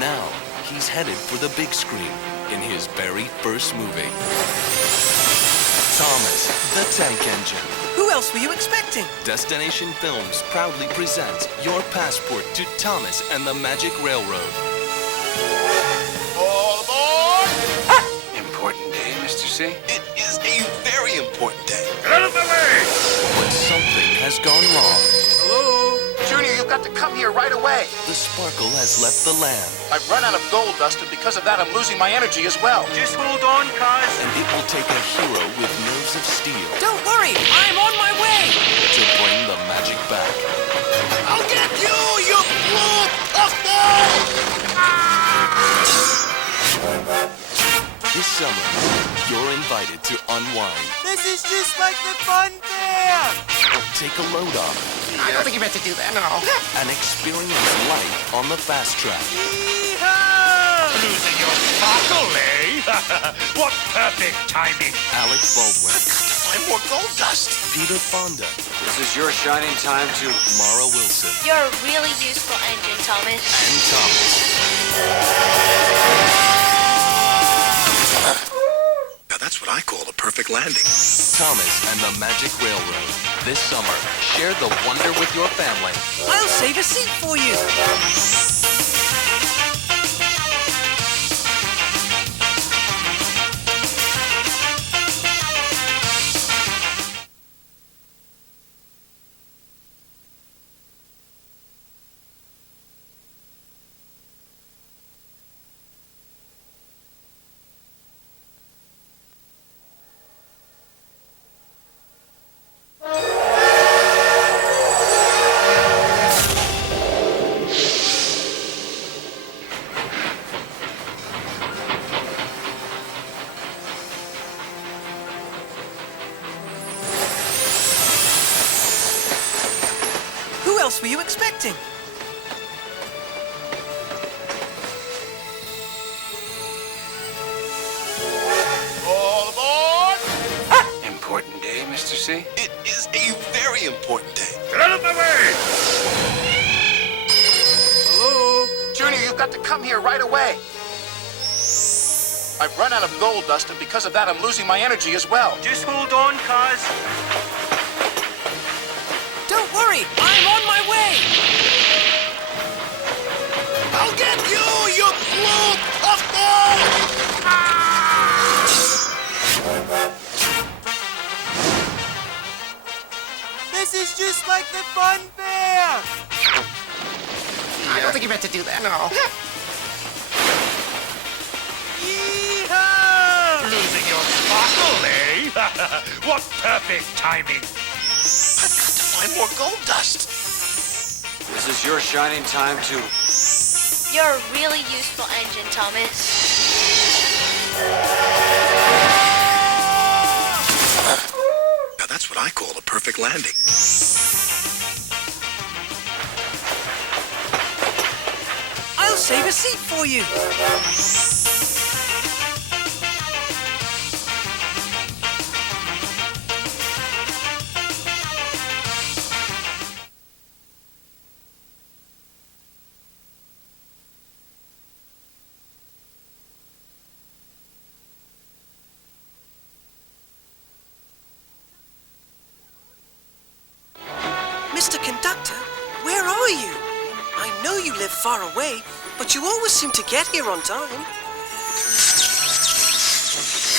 Now, he's headed for the big screen in his very first movie. Thomas, the Tank Engine. Who else were you expecting? Destination Films proudly presents your passport to Thomas and the Magic Railroad. All aboard! Important day, Mr. C. It is a very important day. Get out of my way! But something has gone wrong. Hello? Junior, you've got to come here right away. The sparkle has left the land. I've run out of gold dust, and because of that, I'm losing my energy as well. Just hold on, cuz. And it will take a hero with nerves of steel Don't worry, I'm on my way! to bring the magic back. I'll get you, you blue puffball! This summer, you're invited to unwind. This is just like the fun fair! Take a load off I don't think you meant to do that. No. and experience life on the fast track. Yeehaw! Losing your sparkle, eh? What perfect timing. Alec Baldwin, Find more gold dust. Peter Fonda, This is your shining time to... Mara Wilson, You're a really useful engine, Thomas. and Thomas. Now that's what I call a perfect landing. Thomas and the Magic Railroad. This summer, share the wonder with your family. I'll save a seat for you! Who else were you expecting? All aboard! Important day, Mr. C. It is a very important day. Get out of my way! Hello? Junior, you've got to come here right away. I've run out of gold dust, and because of that, I'm losing my energy as well. Just hold on, cuz. Don't worry, I'm on my way! I'll get you, you blue puffball! This is just like the fun fair! I don't think you meant to do that. No. Yeehaw! Losing your sparkle, eh? What perfect timing. I've got to find more gold dust. This is your shining time to... You're a really useful engine, Thomas. Now that's what I call a perfect landing. I'll save a seat for you! Mr. Conductor, where are you? I know you live far away, but you always seem to get here on time.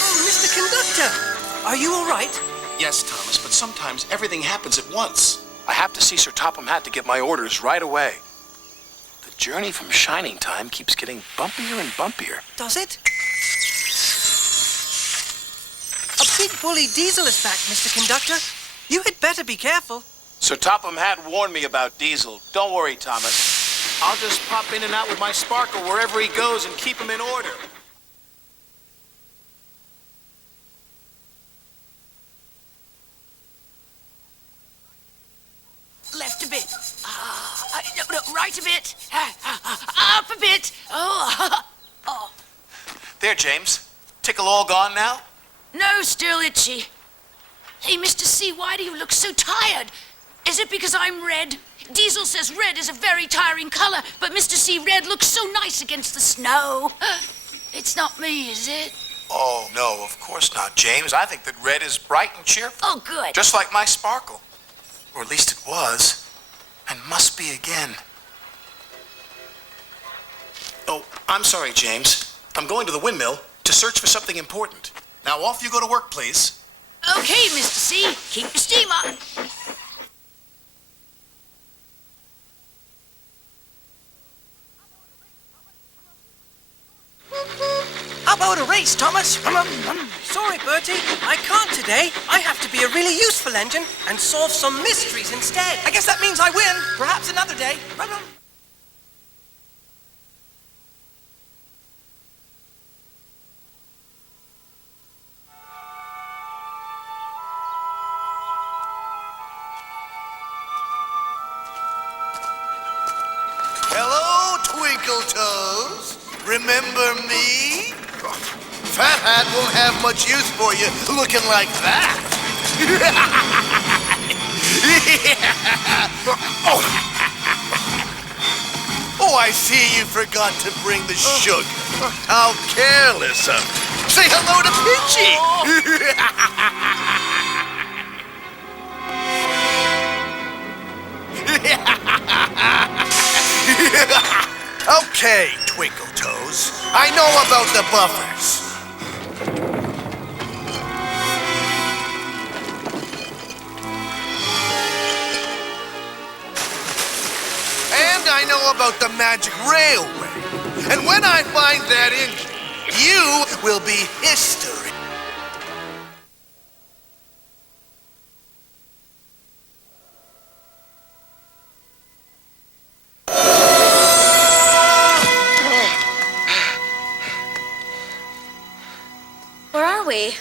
Oh, Mr. Conductor, are you all right? Yes, Thomas, but sometimes everything happens at once. I have to see Sir Topham Hatt to get my orders right away. The journey from Shining Time keeps getting bumpier and bumpier. Does it? A big bully diesel is back, Mr. Conductor. You had better be careful. Sir Topham Hatt warned me about Diesel. Don't worry, Thomas. I'll just pop in and out with my sparkle wherever he goes and keep him in order. Left a bit. No, right a bit. Up a bit. Oh. There, James. Tickle all gone now? No, still itchy. Hey, Mr. C, why do you look so tired? Is it because I'm red? Diesel says red is a very tiring color, but Mr. C, red looks so nice against the snow. It's not me, is it? Oh, no, of course not, James. I think that red is bright and cheerful. Oh, good. Just like my sparkle. Or at least it was. And must be again. Oh, I'm sorry, James. I'm going to the windmill to search for something important. Now off you go to work, please. Okay, Mr. C, keep your steam up. How about a race, Thomas? Sorry, Bertie, I can't today. I have to be a really useful engine and solve some mysteries instead. I guess that means I win. Perhaps another day. Hello, Twinkle Toes. Remember me? Fat Hat won't have much use for you looking like that. Oh, I see you forgot to bring the sugar. How careless of you. Say hello to Pinchy. Okay, Twinkle Toes. I know about the buffers. And I know about the magic railway. And when I find that engine, you will be history. Where are we?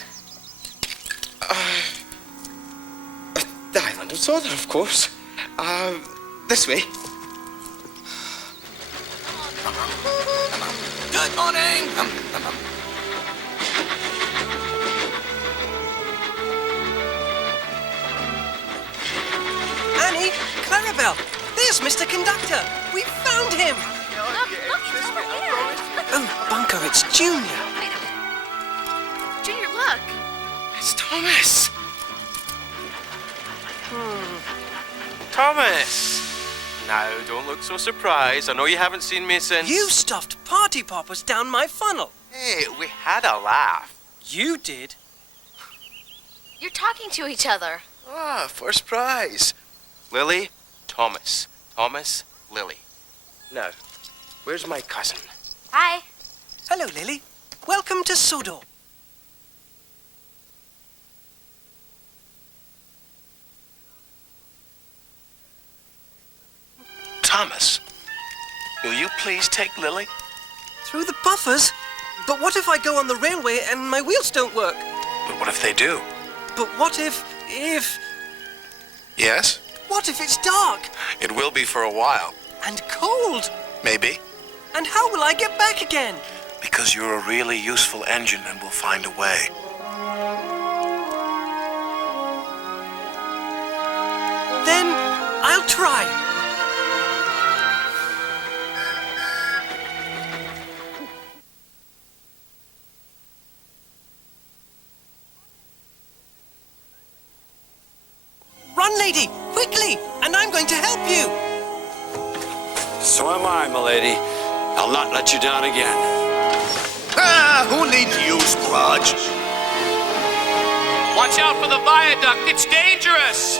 The island of Soda, of course. This way. Good morning! Annie, Clarabelle, there's Mr. Conductor. We found him. Look, he's over here. Oh, Bunker, it's Junior. Wait a minute. Junior, look. It's Thomas. Thomas! Now, don't look so surprised. I know you haven't seen me since... You stuffed party poppers down my funnel. Hey, we had a laugh. You did. You're talking to each other. Ah, first prize. Lily, Thomas. Thomas, Lily. Now, where's my cousin? Hi. Hello, Lily. Welcome to Sodor. Thomas, will you please take Lily? Through the buffers? But what if I go on the railway and my wheels don't work? But what if they do? But what if... Yes? What if it's dark It will be for a while. and cold? Maybe. And how will I get back again? Because you're a really useful engine and we'll find a way. Then I'll try. Run, lady, quickly, and I'm going to help you. So am I, milady. I'll not let you down again. Ah, who needs you, Splodge? Watch out for the viaduct. It's dangerous.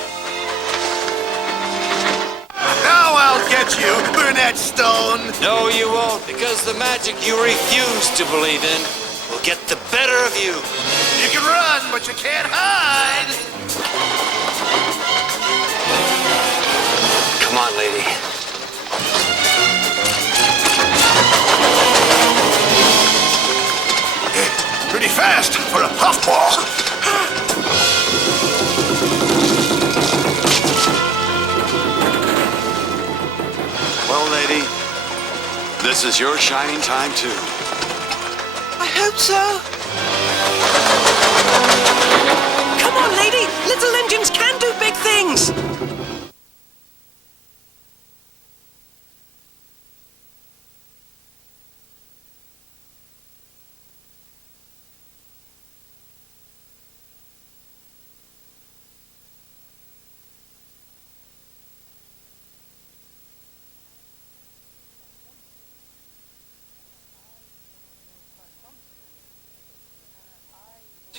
Now I'll get you, Burnett Stone. No, you won't, because the magic you refuse to believe in will get the better of you. You can run, but you can't hide. Come on, lady. Pretty fast for a puffball. Well, lady, this is your shining time, too. I hope so. Come on, lady. Little engines can do big things.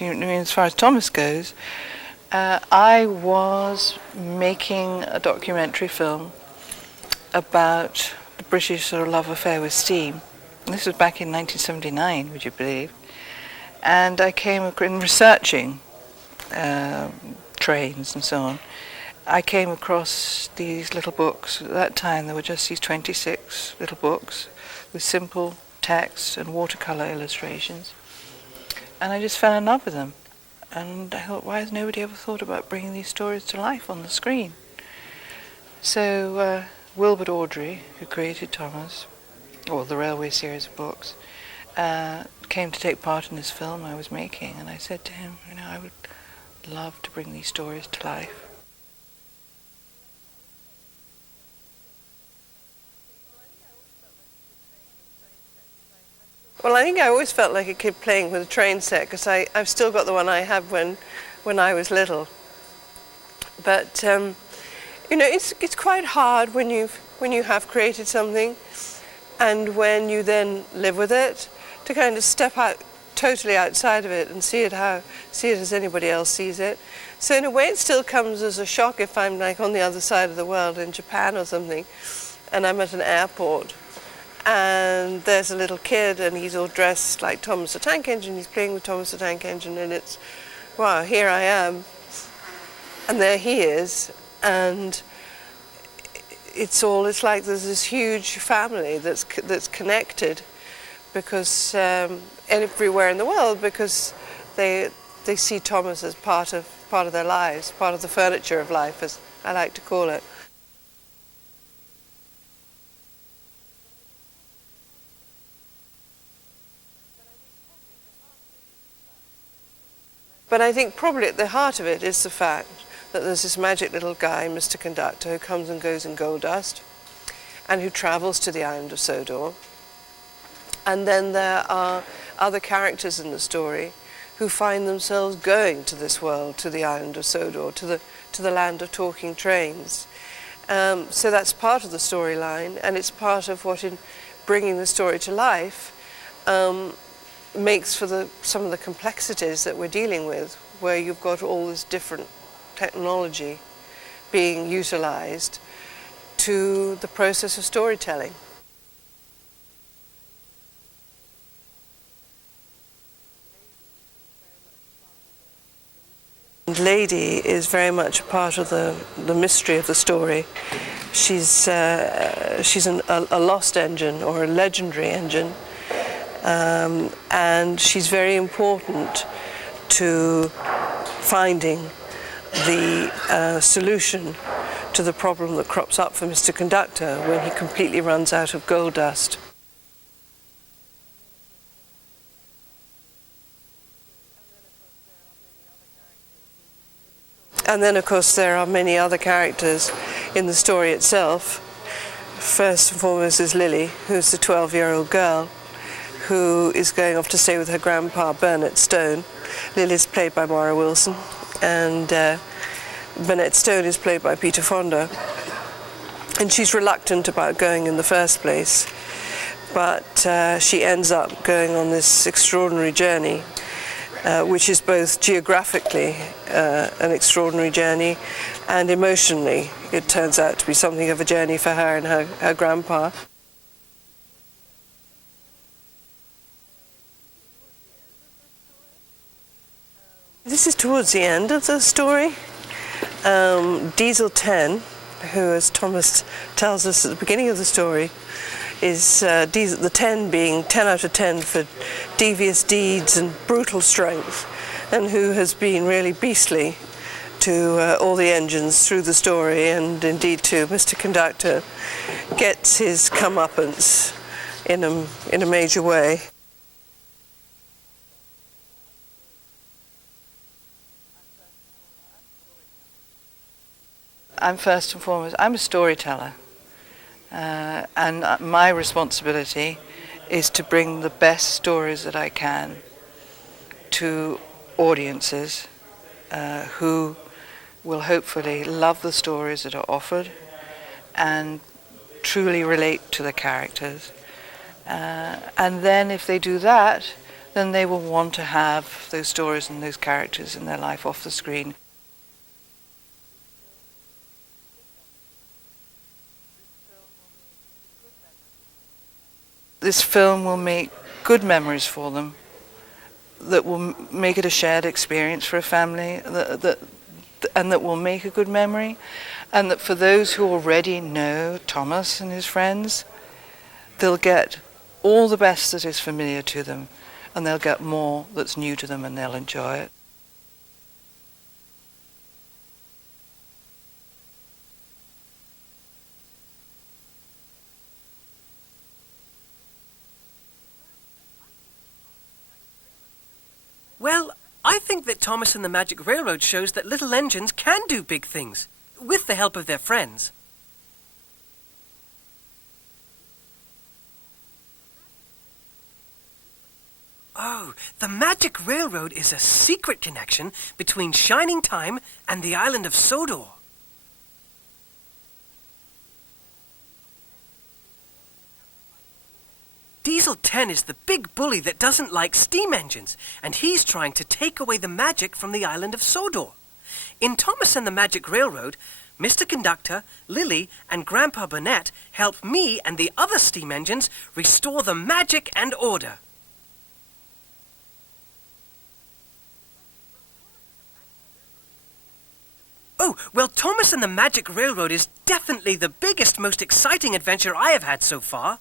as far as Thomas goes, I was making a documentary film about the British sort of love affair with steam. And this was back in 1979, would you believe? And I came in researching trains and so on. I came across these little books. At that time there were just these 26 little books with simple text and watercolor illustrations. And I just fell in love with them. And I thought, why has nobody ever thought about bringing these stories to life on the screen? So Wilbert Awdry, who created Thomas, or the Railway series of books, came to take part in this film I was making. And I said to him, I would love to bring these stories to life. Well, I think I always felt like a kid playing with a train set, because I've still got the one I had when I was little. But it's quite hard when you have created something, and when you then live with it, to kind of step out totally outside of it and see it as anybody else sees it. So in a way, it still comes as a shock if I'm like on the other side of the world in Japan or something, and I'm at an airport. And there's a little kid and he's all dressed like Thomas the Tank Engine, he's playing with Thomas the Tank Engine, and it's, wow, here I am, and there he is, and it's like there's this huge family that's connected, because everywhere in the world, because they see Thomas as part of their lives, part of the furniture of life, as I like to call it. But I think probably at the heart of it is the fact that there's this magic little guy, Mr. Conductor, who comes and goes in gold dust, and who travels to the island of Sodor. And then there are other characters in the story who find themselves going to this world, to the island of Sodor, to the land of talking trains. So that's part of the storyline, and it's part of what, in bringing the story to life, makes for some of the complexities that we're dealing with, where you've got all this different technology being utilized to the process of storytelling. And Lady is very much a part of the mystery of the story. She's a lost engine, or a legendary engine. And she's very important to finding the solution to the problem that crops up for Mr. Conductor when he completely runs out of gold dust. And then, of course, there are many other characters in the story itself. First and foremost is Lily, who's the 12-year-old girl who is going off to stay with her grandpa, Burnett Stone. Lily's played by Maura Wilson, and Burnett Stone is played by Peter Fonda. And she's reluctant about going in the first place, but she ends up going on this extraordinary journey, which is both geographically an extraordinary journey, and emotionally it turns out to be something of a journey for her and her grandpa. This is towards the end of the story. Diesel 10, who, as Thomas tells us at the beginning of the story, is the 10 being 10 out of 10 for devious deeds and brutal strength, and who has been really beastly to all the engines through the story, and indeed to Mr. Conductor, gets his comeuppance in a major way. I'm first and foremost, I'm a storyteller, and my responsibility is to bring the best stories that I can to audiences who will hopefully love the stories that are offered and truly relate to the characters. And then if they do that, then they will want to have those stories and those characters in their life off the screen. This film will make good memories for them, that will make it a shared experience for a family, and that will make a good memory, and that for those who already know Thomas and his friends, they'll get all the best that is familiar to them, and they'll get more that's new to them, and they'll enjoy it. Well, I think that Thomas and the Magic Railroad shows that little engines can do big things, with the help of their friends. Oh, the Magic Railroad is a secret connection between Shining Time and the island of Sodor. Diesel 10 is the big bully that doesn't like steam engines, and he's trying to take away the magic from the island of Sodor. In Thomas and the Magic Railroad, Mr. Conductor, Lily, and Grandpa Burnett help me and the other steam engines restore the magic and order. Oh, well, Thomas and the Magic Railroad is definitely the biggest, most exciting adventure I have had so far.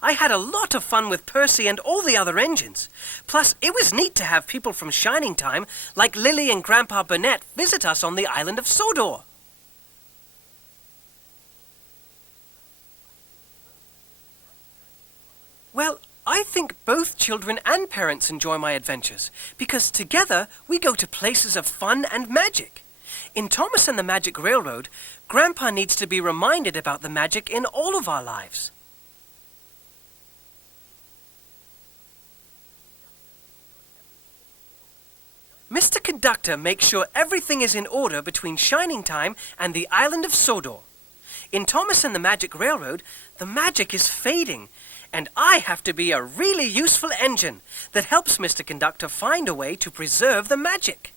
I had a lot of fun with Percy and all the other engines. Plus, it was neat to have people from Shining Time, like Lily and Grandpa Burnett, visit us on the island of Sodor. Well, I think both children and parents enjoy my adventures, because together we go to places of fun and magic. In Thomas and the Magic Railroad, Grandpa needs to be reminded about the magic in all of our lives. Mr. Conductor makes sure everything is in order between Shining Time and the island of Sodor. In Thomas and the Magic Railroad, the magic is fading, and I have to be a really useful engine that helps Mr. Conductor find a way to preserve the magic.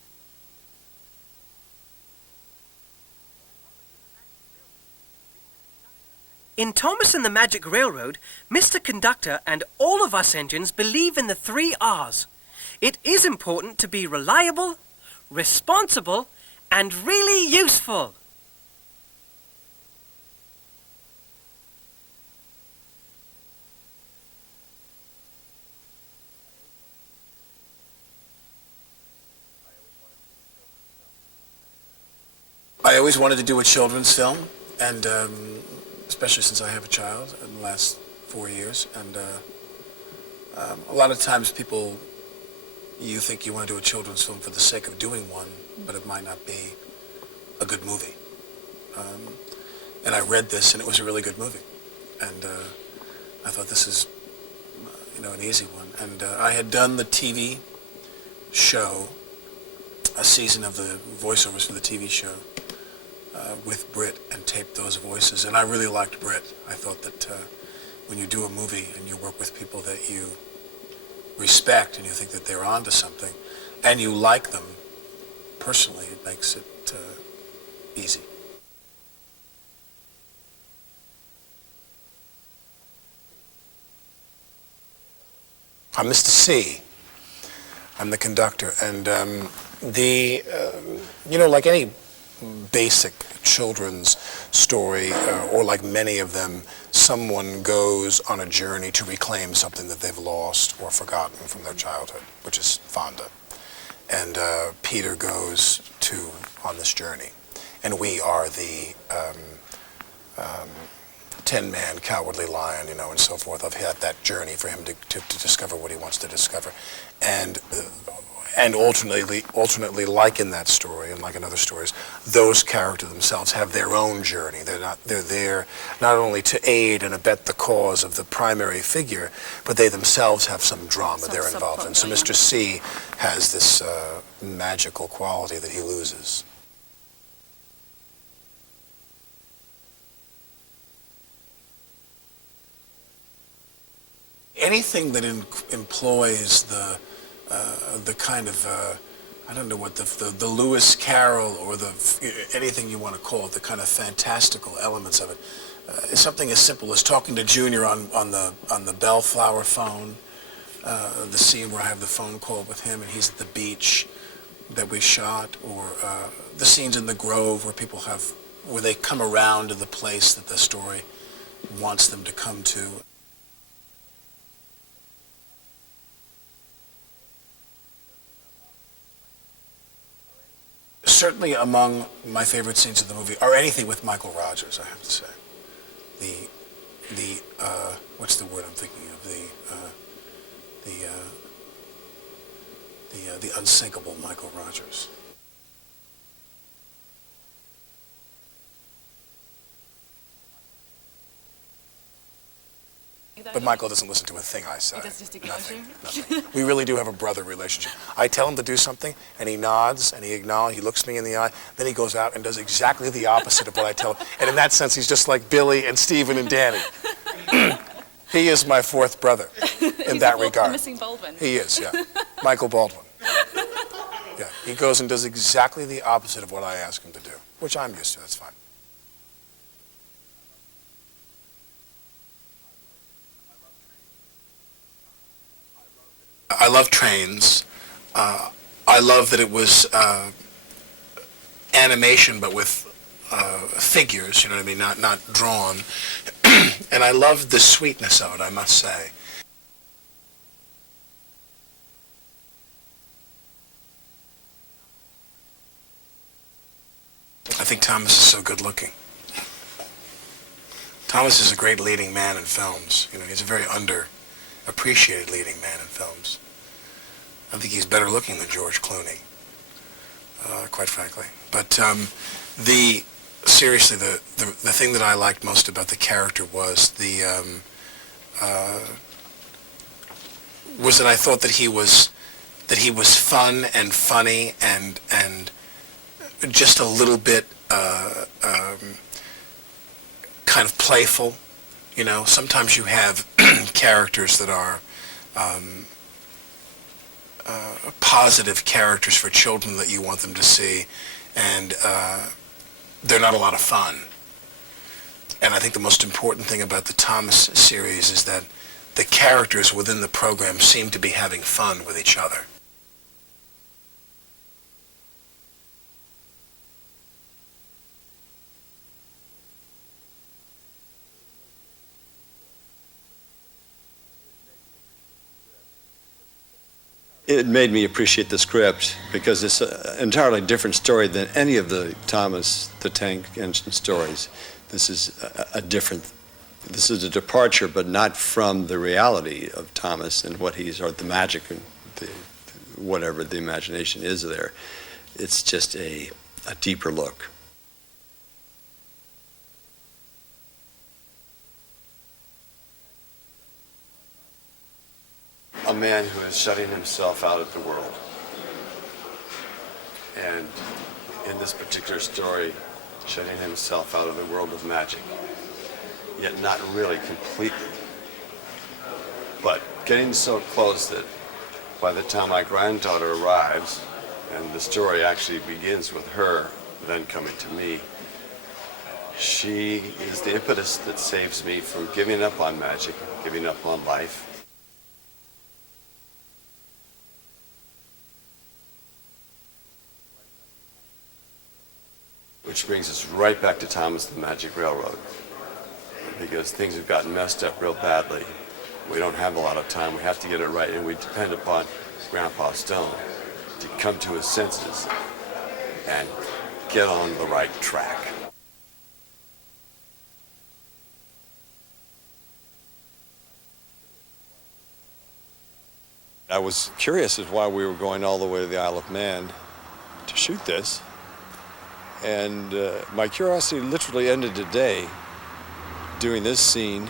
In Thomas and the Magic Railroad, Mr. Conductor and all of us engines believe in the 3 R's. It is important to be reliable, responsible, and really useful. I always wanted to do a children's film, and especially since I have a child in the last 4 years, and a lot of times you think you want to do a children's film for the sake of doing one, but it might not be a good movie. And I read this, and it was a really good movie. And I thought, this is, an easy one. And I had done the TV show, a season of the voiceovers for the TV show with Britt, and taped those voices. And I really liked Britt. I thought that when you do a movie and you work with people that you respect and you think that they're onto something and you like them personally, it makes it easy. I'm Mr. C. I'm the conductor, and like any basic children's story, or like many of them, someone goes on a journey to reclaim something that they've lost or forgotten from their childhood, which is Fonda. And Peter goes on this journey, and we are the 10-man cowardly lion, and so forth. I've had that journey for him to discover what he wants to discover, and alternately, like in that story and like in other stories, those characters themselves have their own journey. They're there not only to aid and abet the cause of the primary figure, but they themselves have some drama they're involved in. So Mr. C has this magical quality that he loses. Anything that employs the kind of I don't know what the Lewis Carroll or anything you want to call it, the kind of fantastical elements of it. It's something as simple as talking to Junior on the Bellflower phone, the scene where I have the phone call with him and he's at the beach that we shot, or the scenes in the Grove where they come around to the place that the story wants them to come to. Certainly among my favorite scenes of the movie, or anything with Michael Rodgers, I have to say. What's the word I'm thinking of? The unsinkable Michael Rodgers. But Michael doesn't listen to a thing I say. Nothing. We really do have a brother relationship. I tell him to do something, and he nods, and he acknowledges, he looks me in the eye, then he goes out and does exactly the opposite of what I tell him. And in that sense, he's just like Billy and Stephen and Danny. He is my fourth brother in that regard. Missing Baldwin. He is, yeah. Michael Baldwin. Yeah, he goes and does exactly the opposite of what I ask him to do, which I'm used to, that's fine. I love trains. I love that it was animation, but with figures, you know what I mean, not drawn. And I loved the sweetness of it, I must say. I think Thomas is so good looking. Thomas is a great leading man in films. You know, he's a very underappreciated leading man in films. I think he's better looking than George Clooney, quite frankly. But seriously, the thing that I liked most about the character was was that I thought that he was fun and funny and just a little bit kind of playful. You know, sometimes you have characters that are positive characters for children that you want them to see, and they're not a lot of fun. And I think the most important thing about the Thomas series is that the characters within the program seem to be having fun with each other. It made me appreciate the script because it's an entirely different story than any of the Thomas the Tank Engine stories. This is this is a departure, but not from the reality of Thomas and what or the magic and whatever the imagination is there. It's just a deeper look. A man who is shutting himself out of the world. And in this particular story, shutting himself out of the world of magic. Yet not really completely. But getting so close that by the time my granddaughter arrives, and the story actually begins with her then coming to me, she is the impetus that saves me from giving up on magic, giving up on life. Which brings us right back to Thomas the Magic Railroad. Because things have gotten messed up real badly. We don't have a lot of time. We have to get it right, and we depend upon Grandpa Stone to come to his senses and get on the right track. I was curious as why we were going all the way to the Isle of Man to shoot this. And my curiosity literally ended today doing this scene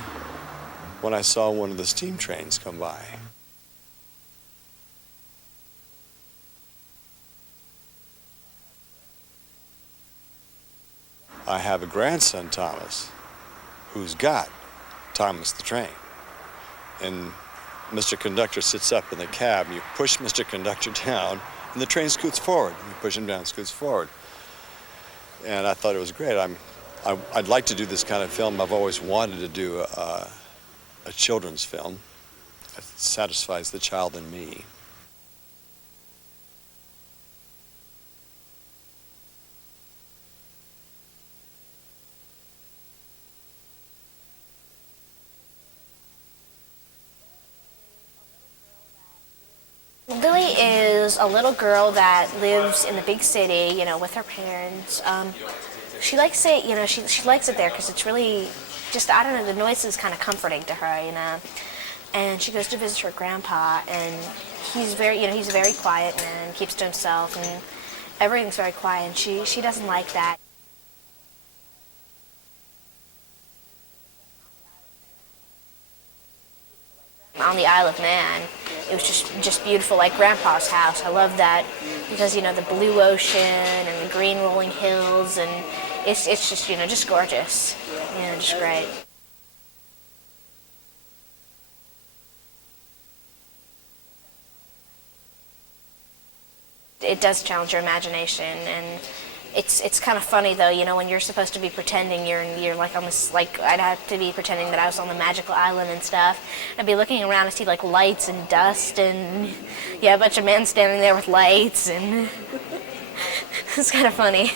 when I saw one of the steam trains come by. I have a grandson, Thomas, who's got Thomas the Train. And Mr. Conductor sits up in the cab, and you push Mr. Conductor down, and the train scoots forward. You push him down, it scoots forward. And I thought it was great. I'd like to do this kind of film. I've always wanted to do a children's film. It satisfies the child in me. Lily is a little girl that lives in the big city, you know, with her parents. She likes it, you know, she likes it there because it's really just, I don't know, the noise is kind of comforting to her, you know. And she goes to visit her grandpa, and he's very, you know, he's a very quiet man, keeps to himself, and everything's very quiet, and she doesn't like that. On the Isle of Man, it was just beautiful, like Grandpa's house. I love that because, you know, the blue ocean and the green rolling hills, and it's just, you know, just gorgeous, you know, just great. It does challenge your imagination, and it's kind of funny though, you know, when you're supposed to be pretending you're like on this, like I'd have to be pretending that I was on the magical island and stuff. I'd be looking around and see like lights and dust, and yeah, a bunch of men standing there with lights, and it's kind of funny.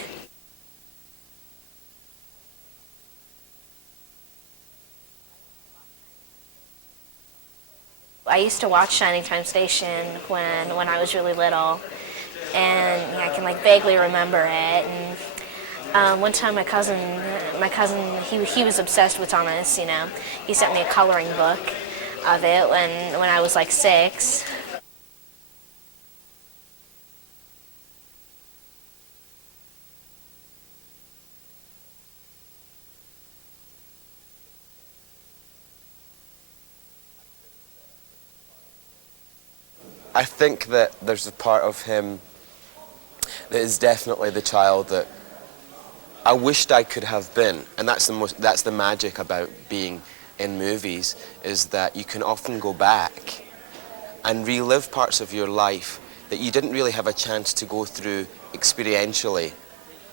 I used to watch Shining Time Station when I was really little. And yeah, I can like vaguely remember it. And one time my cousin, he was obsessed with Thomas. You know, he sent me a coloring book of it when I was like 6. I think that there's a part of him that is definitely the child that I wished I could have been, and that's the magic about being in movies, is that you can often go back and relive parts of your life that you didn't really have a chance to go through experientially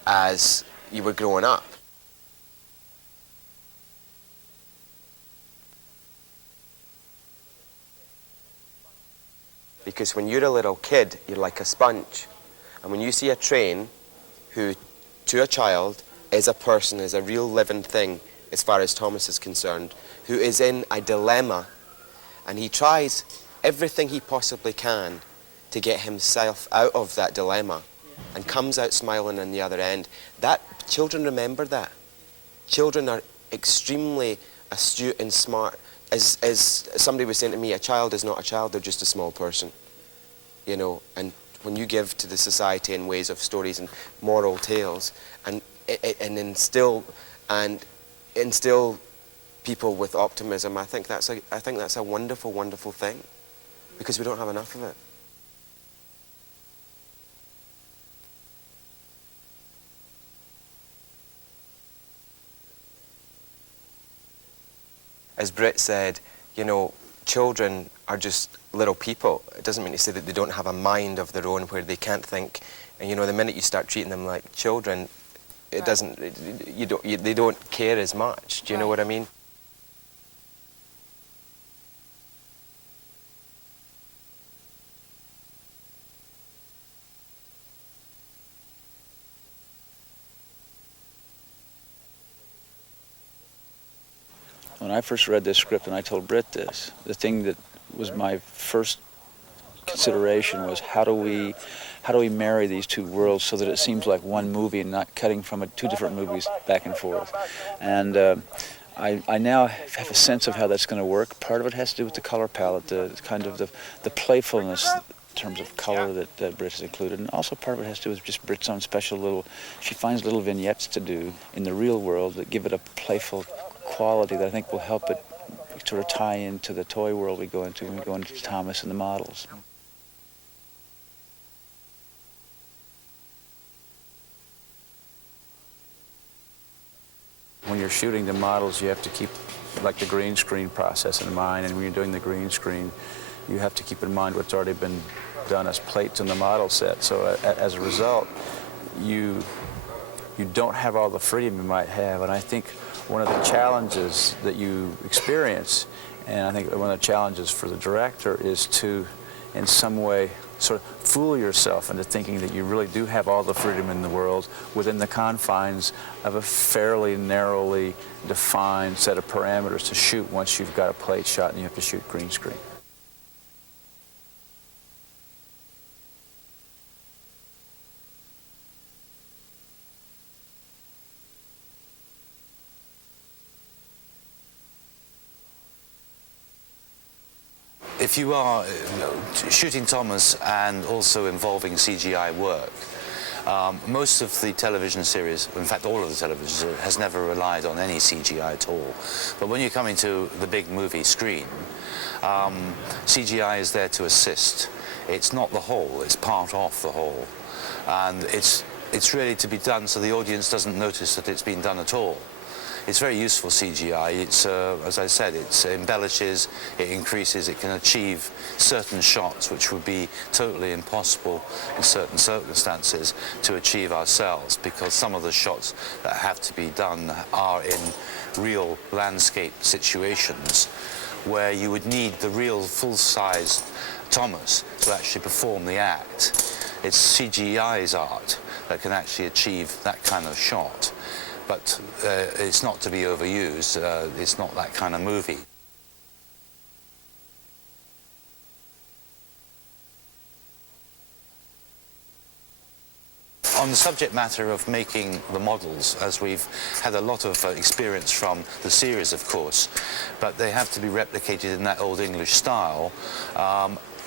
as you were growing up. Because when you're a little kid, you're like a sponge. And when you see a train, who, to a child, is a person, is a real living thing, as far as Thomas is concerned, who is in a dilemma, and he tries everything he possibly can to get himself out of that dilemma, and comes out smiling on the other end. Children remember that. Children are extremely astute and smart. As somebody was saying to me, a child is not a child, they're just a small person, you know. And when you give to the society in ways of stories and moral tales, and instill people with optimism, I think that's a wonderful, wonderful thing, because we don't have enough of it. As Britt said, you know, children are just little people. It doesn't mean to say that they don't have a mind of their own where they can't think. And, you know, the minute you start treating them like children, it doesn't, they don't care as much. Do you know what I mean? When I first read this script, and I told Britt this, the thing that was my first consideration was how do we marry these two worlds so that it seems like one movie and not cutting from two different movies back and forth. And I now have a sense of how that's going to work. Part of it has to do with the color palette, the kind of the playfulness in terms of color that Britt has included, and also part of it has to do with just Britt's own special she finds little vignettes to do in the real world that give it a playful quality that I think will help it sort of tie into the toy world we go into when we go into Thomas and the models. When you're shooting the models, you have to keep like the green screen process in mind, and when you're doing the green screen, you have to keep in mind what's already been done as plates in the model set. So as a result, you don't have all the freedom you might have. And I think one of the challenges that you experience, and I think one of the challenges for the director, is to, in some way, sort of fool yourself into thinking that you really do have all the freedom in the world within the confines of a fairly narrowly defined set of parameters to shoot once you've got a plate shot and you have to shoot green screen. If you are shooting Thomas and also involving CGI work, most of the television series, in fact all of the television series, has never relied on any CGI at all. But when you're coming to the big movie screen, CGI is there to assist. It's not the whole, it's part of the whole. And it's really to be done so the audience doesn't notice that it's been done at all. It's very useful, CGI. It's, as I said, it embellishes, it increases, it can achieve certain shots which would be totally impossible in certain circumstances to achieve ourselves, because some of the shots that have to be done are in real landscape situations where you would need the real full-sized Thomas to actually perform the act. It's CGI's art that can actually achieve that kind of shot. But it's not to be overused. It's not that kind of movie. On the subject matter of making the models, as we've had a lot of experience from the series, of course, but they have to be replicated in that Old English style.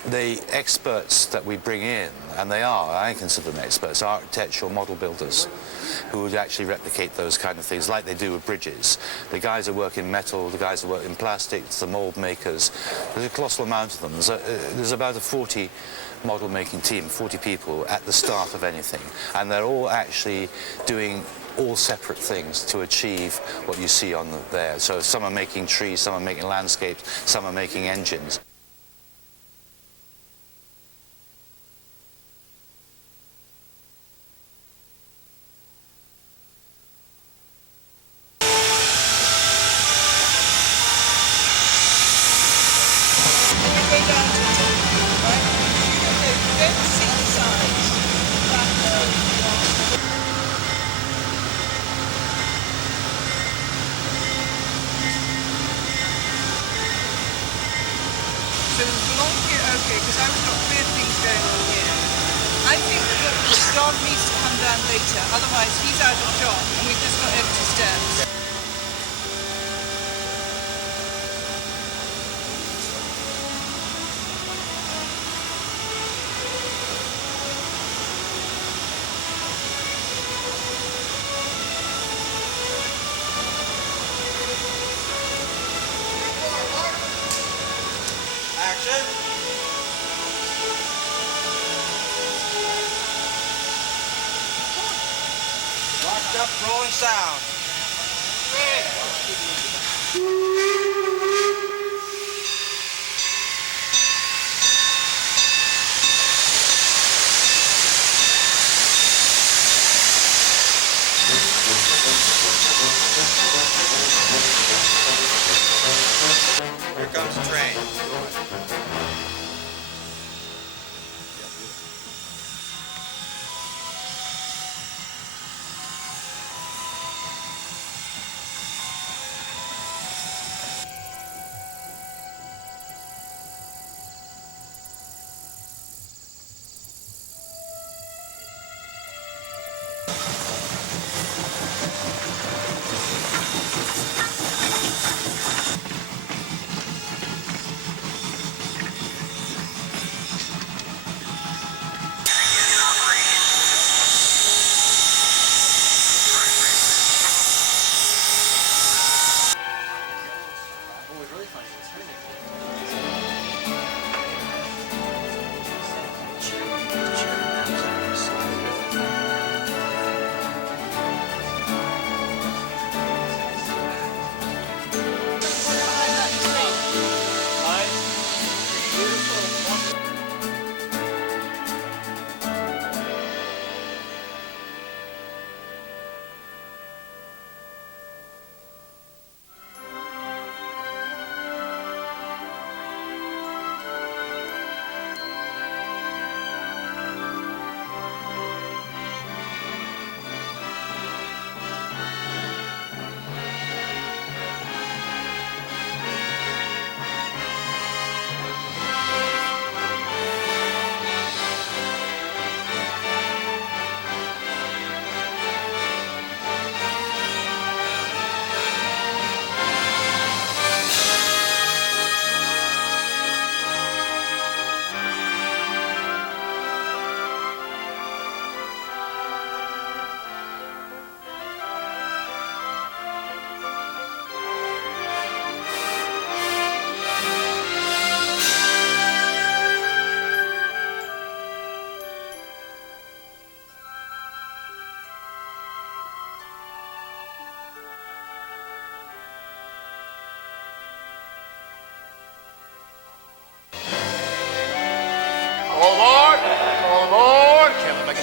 The experts that we bring in, and I consider them experts, are architectural model builders who would actually replicate those kind of things like they do with bridges. The guys who work in metal, the guys who work in plastics, the mold makers, there's a colossal amount of them. There's about a 40 model making team, 40 people at the start of anything, and they're all actually doing all separate things to achieve what you see on there. So some are making trees, some are making landscapes, some are making engines. So along here, okay, because I've got weird things going on here. I think that the dog needs to come down later, otherwise he's out of shot and we've just got empty steps. Up, rolling sound. Here comes the train.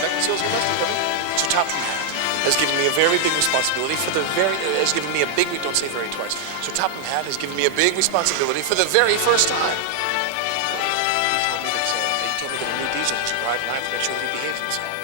I can see all your mustard, buddy. So Top Hat has given me a very big responsibility for the very, has given me a big, don't say very twice. So Top Hat has given me a big responsibility for the very first time. He told me that a new diesel has arrived and I have to make sure that he behaves himself.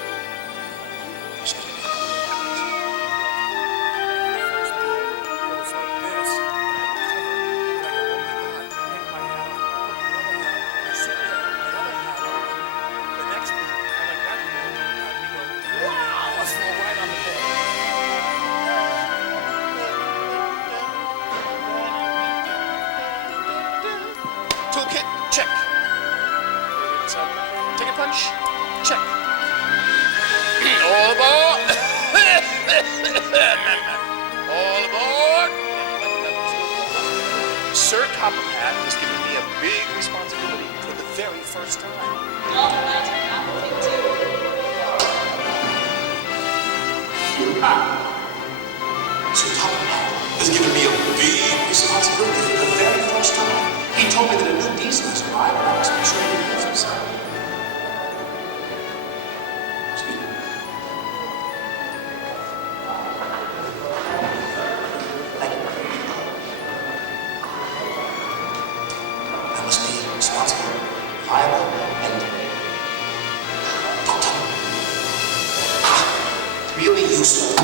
Toolkit, check. Ticket punch, check. All aboard! All aboard! Sir Top Hat has given me a big responsibility for the very first time. Sir Top Hat has given me a big responsibility for the very first time. He told me that a new diesel has arrived and I must make sure he behaves himself. Excuse me. Thank you. I must be responsible, liable, and really useful.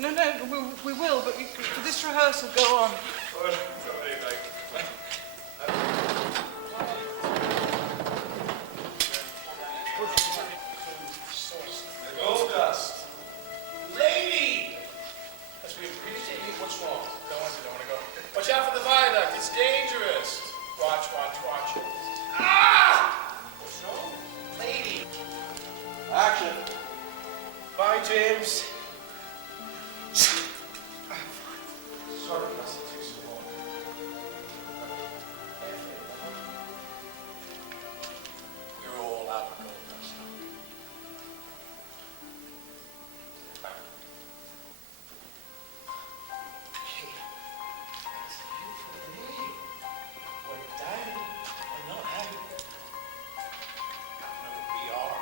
No, we will, but for this rehearsal, go on. Gold dust. Lady! That's what what's wrong? Don't want to go. Watch out for the viaduct. It's dangerous. Watch. Ah! What's wrong? Lady. Action. Bye, James. Sorry, Russ, it took so long. We're all out of gold dust. Hey, that's a beautiful day. We're dying. We're not having it. No, we are.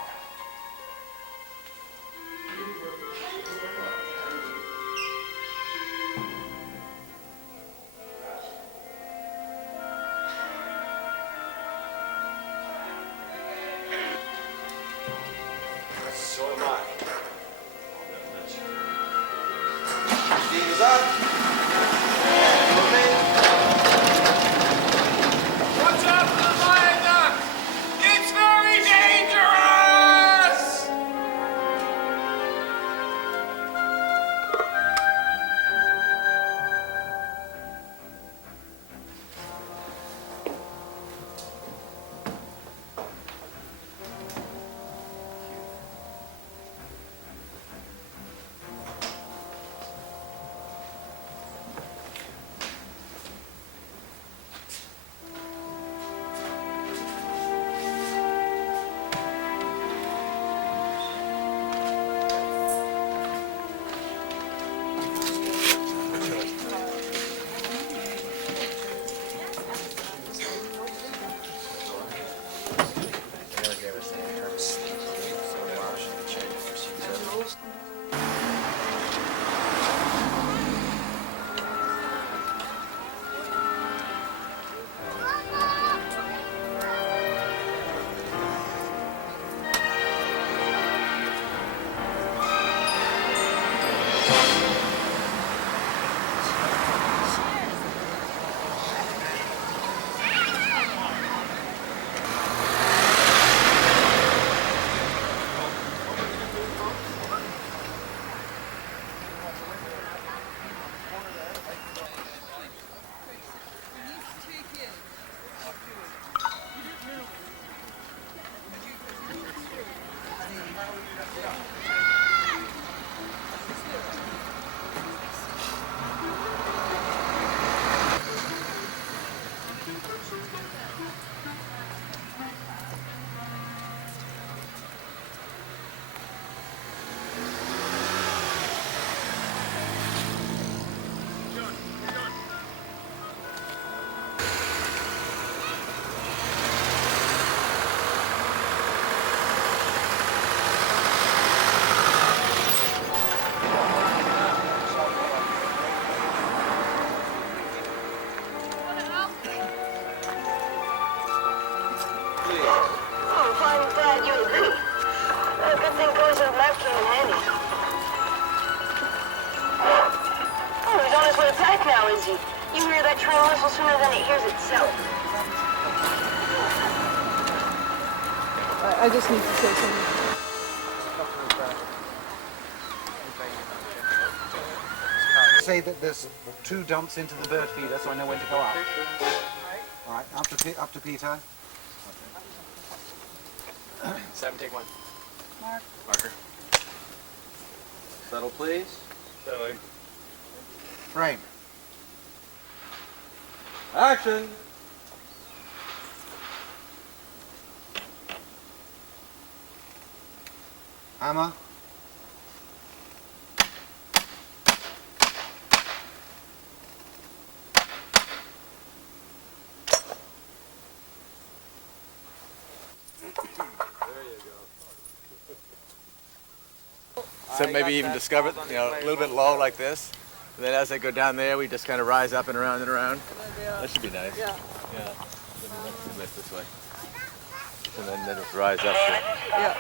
now, is he? You hear that train whistle sooner than it hears itself. I just need to say something. Say that there's 2 dumps into the bird feeder, so I know when to go up. All right, up to Peter. 7, take 1. Mark. Marker. Settle, please. Settling. Frame. Action! Hammer. So maybe even discover, a little bit low like this. And then as they go down there, we just kind of rise up and around and around. That should be nice. Yeah. Yeah. This way. And then just rise up. Yeah.